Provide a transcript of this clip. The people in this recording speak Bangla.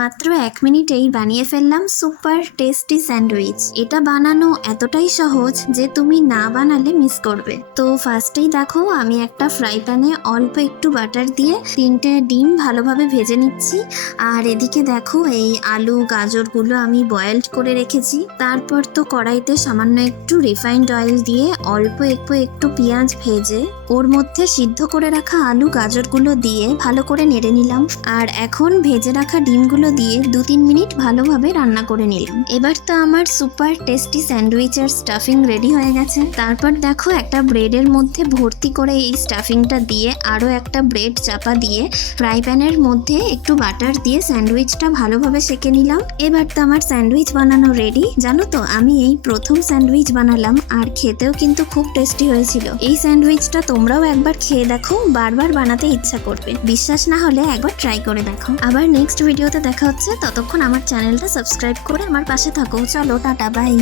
মাত্র 1 মিনিটেই বানিয়ে ফেললাম সুপার টেস্টি স্যান্ডউইচ। এটা বানানো এতটাই সহজ যে তুমি না বানালে মিস করবে। তো ফার্স্টেই দেখো আমি একটা ফ্রাই প্যানে অল্প একটু বাটার দিয়ে 3টে ডিম ভালোভাবে ভেজে নিচ্ছি। আর এদিকে দেখো এই আলু গাজরগুলো আমি বয়েলড করে রেখেছি। তারপর তো কড়াইতে সামান্য একটু রিফাইন্ড অয়েল দিয়ে অল্প একটু পেঁয়াজ ভেজে ওর মধ্যে সিদ্ধ করে রাখা আলু গাজরগুলো দিয়ে ভালো করে নেড়ে নিলাম। আর এখন ভেজে রাখা ডিমগুলো দিয়ে 2-3 মিনিট ভালোভাবে রান্না করে নিলাম। এবার তো আমার সুপার টেস্টি স্যান্ডউইচের স্টাফিং রেডি হয়ে গেছে। তারপর দেখো একটা ব্রেডের মধ্যে ভর্তি করে এই স্টাফিংটা দিয়ে আরও একটা ব্রেড চাপা দিয়ে ফ্রাই প্যানের মধ্যে একটু বাটার দিয়ে স্যান্ডউইচটা ভালোভাবে সেঁকে নিলাম। এবার তো আমার স্যান্ডউইচ বানানো রেডি। জানো তো আমি এই প্রথম স্যান্ডউইচ বানালাম আর খেতেও কিন্তু খুব টেস্টি হয়েছিল। এই স্যান্ডউইচটা তোমরাও একবার খেয়ে দেখো, বারবার বানাতে ইচ্ছা করবে। বিশ্বাস না হলে একবার ট্রাই করে দেখো। আবার নেক্সট ভিডিওতে দেখা হচ্ছে, ততক্ষণ আমার চ্যানেলটা সাবস্ক্রাইব করে আমার পাশে থাকো। চলো টাটা, বাই।